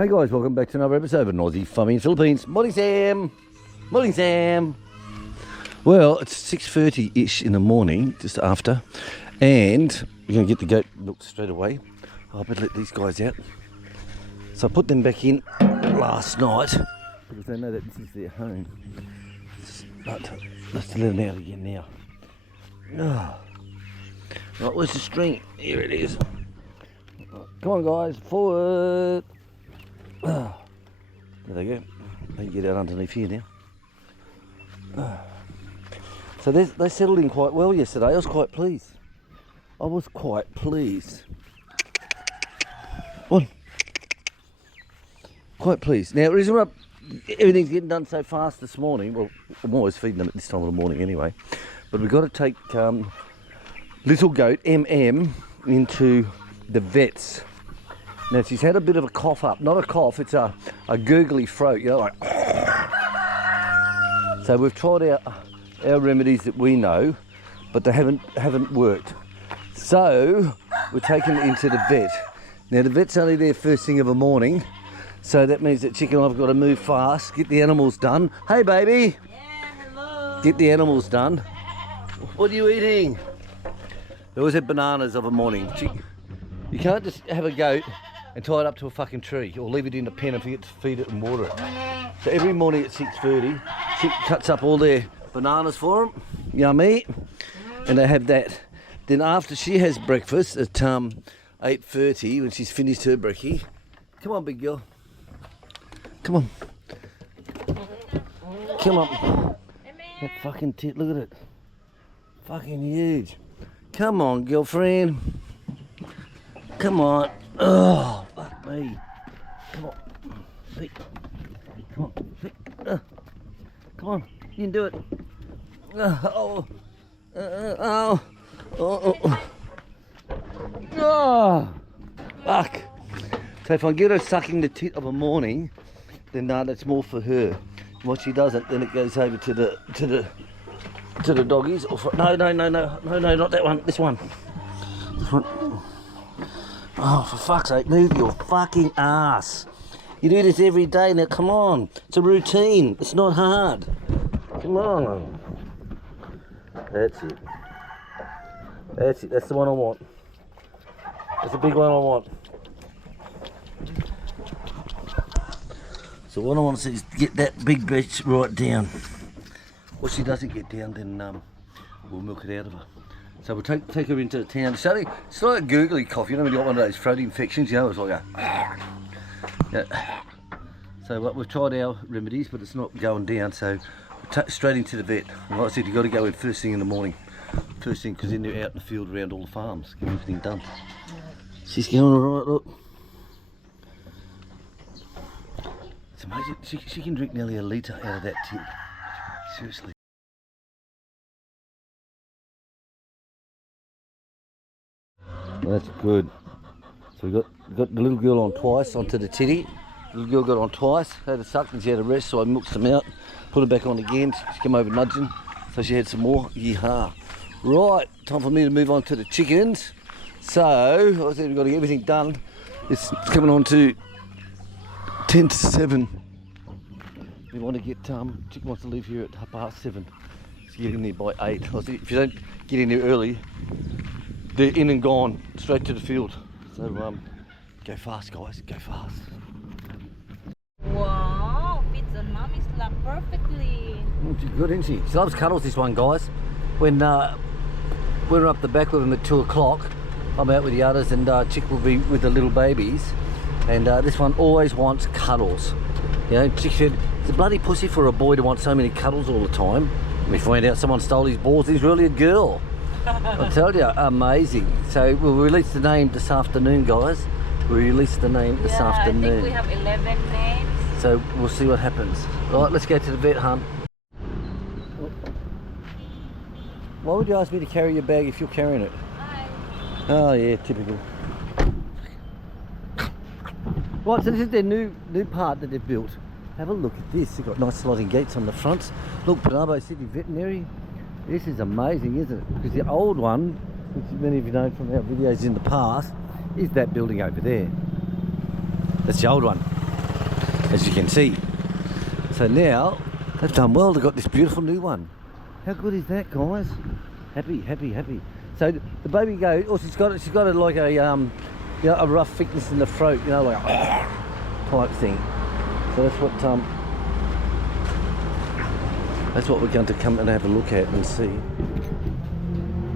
Hey guys, welcome back to another episode of Aussie Farming in Philippines. Morning Sam! Morning Sam! Well, it's 6:30-ish in the morning, just after, and we're going to get the goat milk straight away. I better let these guys out. So I put them back in last night, because they know that this is their home. But let's let them out again now. Right, where's the string? Here it is. Come on guys, forward! There they go. They can get out underneath here now. So they settled in quite well yesterday. I was quite pleased. Quite pleased. Now, the reason why everything's getting done so fast this morning, well, I'm always feeding them at this time of the morning anyway, but we've got to take little goat, MM, into the vet's. Now she's had a bit of a cough up, not a cough, it's a gurgly throat, you know, like. So we've tried our remedies that we know, but they haven't worked. So we're taking it into the vet. Now the vet's only there first thing of the morning, so that means that Chick and I've got to move fast, get the animals done. Hey baby! Yeah, hello! Get the animals done. What are you eating? They always have bananas of a morning. You can't just have a goat and tie it up to a fucking tree, or leave it in a pen and forget to feed it and water it. So every morning at 6:30, she cuts up all their bananas for them, yummy, and they have that. Then after she has breakfast at 8:30, when she's finished her brekkie, come on big girl, come on, come on, that fucking tit, look at it, fucking huge, come on girlfriend, come on. Oh, fuck me. Come on. Hey. Come on. Hey. Come on. You can do it. Oh. Oh. Fuck. So if I get her sucking the tit of a morning, then that's more for her. What she doesn't, then it goes over to the doggies. Or for, no, not that one. This one. This one. Oh, for fuck's sake, move your fucking ass. You do this every day, now come on. It's a routine, it's not hard. Come on. That's it. That's it, that's the one I want. That's the big one I want. So what I want to see is get that big bitch right down. What she doesn't get down, then we'll milk it out of her. So we'll take her into the town. It's like a gurgly cough, you know when you got one of those throat infections, you know, it's like a... Yeah. So we've tried our remedies, but it's not going down, so straight into the vet. And like I said, you've got to go in first thing in the morning. First thing, because then they're out in the field around all the farms, get everything done. She's going alright, look. It's amazing, she can drink nearly a litre out of that tip. Seriously. Well, that's good. So we got the little girl on twice onto the titty. The little girl got on twice, had a suck and she had a rest, so I milked them out, put her back on again. She came over nudging, so she had some more. Yeehaw. Right, time for me to move on to the chickens. So, I said we've got to get everything done. It's coming on to 10 to 7. We want to get, chicken wants to leave here at 7:30. Let's get in there by 8. I said, if you don't get in there early, they're in and gone, straight to the field. So go fast guys, go fast. Wow, fits on mommy's lap perfectly. She's good, isn't she? She loves cuddles, this one, guys. When we're up the back with them at 2 o'clock, I'm out with the others and Chick will be with the little babies. And this one always wants cuddles. You know, Chick said, it's a bloody pussy for a boy to want so many cuddles all the time. And we find out someone stole his balls, he's really a girl. I tell you, amazing. So we'll release the name this afternoon, guys. We'll release the name this afternoon. I think we have 11 names. So we'll see what happens. Right, let's go to the vet, hun. Why would you ask me to carry your bag if you're carrying it? Hi. Oh yeah, typical. Right, so this is their new part that they've built. Have a look at this. They've got nice sliding gates on the fronts. Look, Panabo City Veterinary. This is amazing, isn't it? Because the old one, which many of you know from our videos in the past, is that building over there. That's the old one. as you can see. So now they've done well. They've got this beautiful new one. How good is that, guys? Happy, happy, happy. So the baby goat, oh, she's got a, like a you know, a rough thickness in the throat, you know, like type thing. So that's what we're going to come and have a look at and see.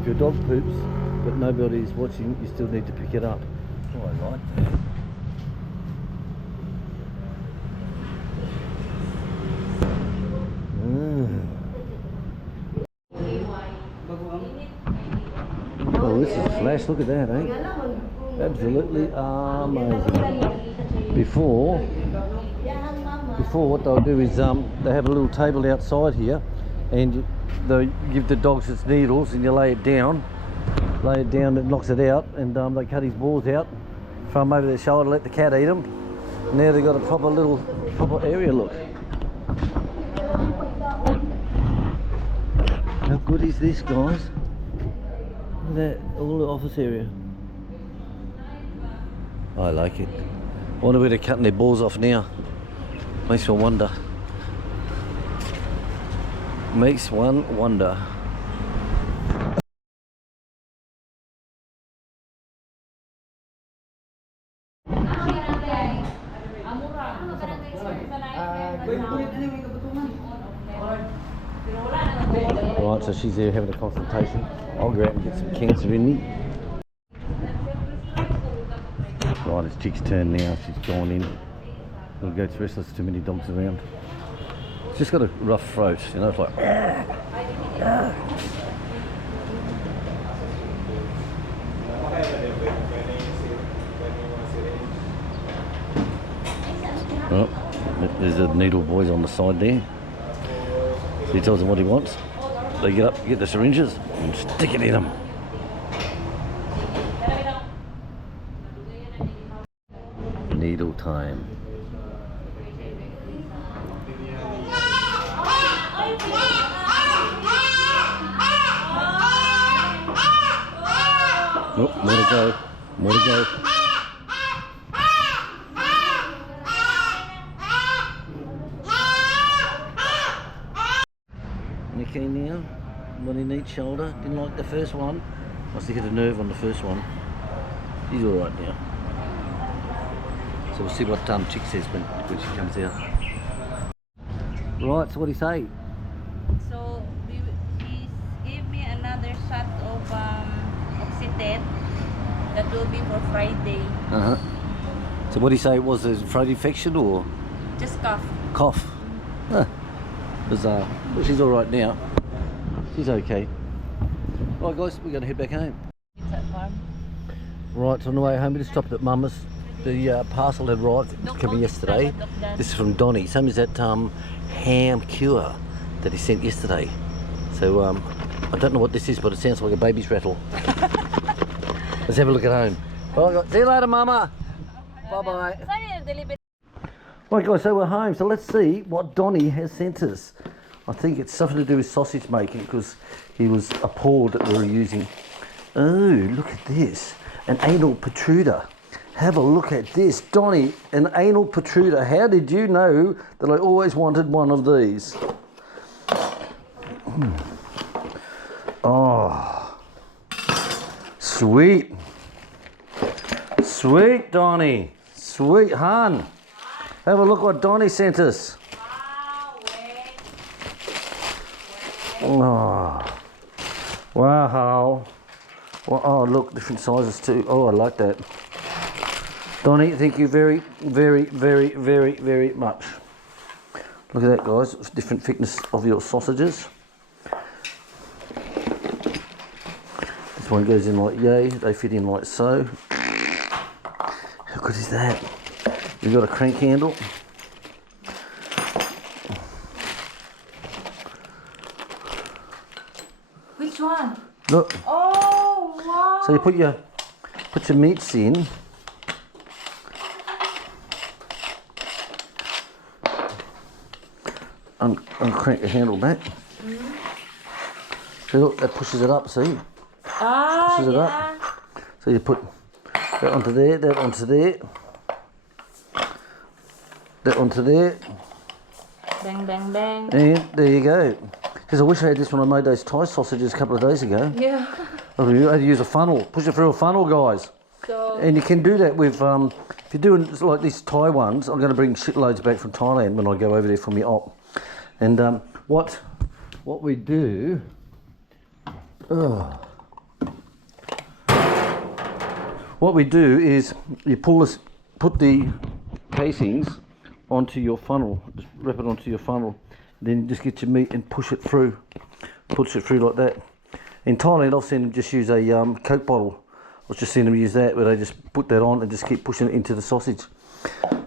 If your dog poops but nobody's watching, you still need to pick it up. Oh, I like that. Oh, this is a flash. Look at that, eh? Absolutely amazing. Before what they'll do is they have a little table outside here, and they give the dogs its needles, and you lay it down, it knocks it out, and they cut his balls out, throw them over their shoulder, let the cat eat them. Now they've got a proper area. Look. How good is this, guys? Look at that, all the office area. I like it. I wonder where they're cutting their balls off now. Makes one wonder. Makes one wonder. Right, so she's there having a consultation. I'll go out and get some cancer in me. Right, it's Chick's turn now. She's gone in. Little goat's restless, too many dogs around. It's just got a rough throat, you know, it's like... Oh, there's the needle boys on the side there. So he tells them what he wants. They get up, get the syringes, and stick it in them. Needle time. Oh, more to go. More to go. Okay, now, what he needs, shoulder. Didn't like the first one. Must have hit a nerve on the first one. He's alright now. So we'll see what Chick says when she comes out. Right, so what do you say? So he gave me another shot of Oxytet. That will be for Friday. Uh-huh. So what do you say, it was a throat infection or? Just cough. Cough. Huh. Bizarre. Well, she's alright now. She's okay. Right guys, we're going to head back home. It's at farm. Right, so on the way home we just stopped at Mama's. The parcel had arrived, it was coming yesterday. This is from Donny, same as that ham cure that he sent yesterday. So I don't know what this is, but it sounds like a baby's rattle. Let's have a look at home. Right, see you later, Mama. Bye-bye. Right guys, so we're home, so let's see what Donny has sent us. I think it's something to do with sausage making, because he was appalled that we were using... Oh, look at this, an anal protruder. Have a look at this. Donny, an anal protruder. How did you know that I always wanted one of these? Oh, sweet. Sweet, Donny. Sweet, hun. Have a look what Donny sent us. Oh, wow. Well, oh, look, different sizes too. Oh, I like that. Donny, thank you very, very, very, very, very much. Look at that, guys. It's different thickness of your sausages. This one goes in like yay. They fit in like so. How good is that? You've got a crank handle. Which one? Look. Oh, wow. So you put your meats in. Uncrank the handle back. So look, that pushes it up, see? Ah, pushes it up. So you put that onto there, that onto there. that onto there. Bang, bang, bang. And there you go. Because I wish I had this when I made those Thai sausages a couple of days ago. Yeah. I had to use a funnel. Push it through a funnel, guys. So, And you can do that with, if you're doing like these Thai ones, I'm going to bring shitloads back from Thailand when I go over there for my op. And what we do, what we do is you put the casings onto your funnel, just wrap it onto your funnel, then just get your meat and push it through like that. In Thailand, I've seen them just use a Coke bottle. I've just seen them use that, where they just put that on and just keep pushing it into the sausage.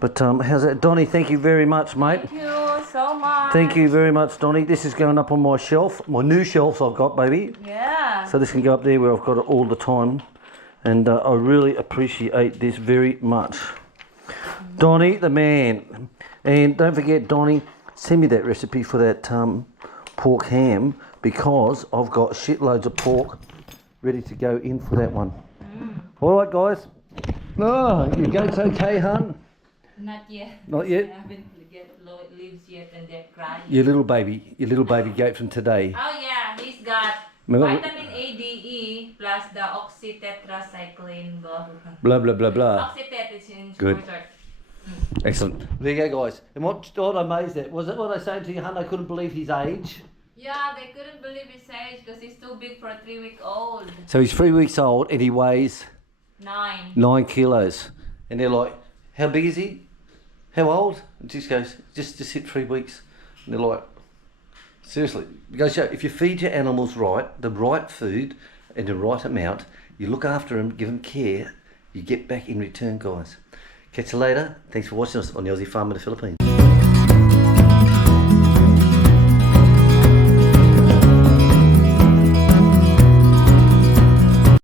But how's that, Donnie? Thank you very much, mate. thank you so much. Thank you very much, Donnie. This is going up on my shelf, my new shelves I've got, baby. Yeah. So this can go up there where I've got it all the time. And I really appreciate this very much. Donnie, the man. And don't forget, Donnie, send me that recipe for that pork ham, because I've got shitloads of pork ready to go in for that one. All right, guys. Oh, your goat's okay, hun? Not yet. Not yet? I haven't get leaves yet and they're crying. Your little baby goat from today. Oh yeah, he's got Remember- vitamin A, D, E plus the oxytetracycline. Blah, blah, blah, blah. Oxytet is in Good. short. Excellent. There you go, guys. And what I'm amazed at, was that what I saying to you, hun? I couldn't believe his age. Yeah, they couldn't believe his age because he's too big for a 3-week-old. So he's 3 weeks old and he weighs 9. 9 kilos. And they're like, how big is he? How old? And just goes, just hit 3 weeks. And they're like, seriously. It goes, show, if you feed your animals right, the right food and the right amount, you look after them, give them care, you get back in return, guys. Catch you later. Thanks for watching us on the Aussie Farm of the Philippines.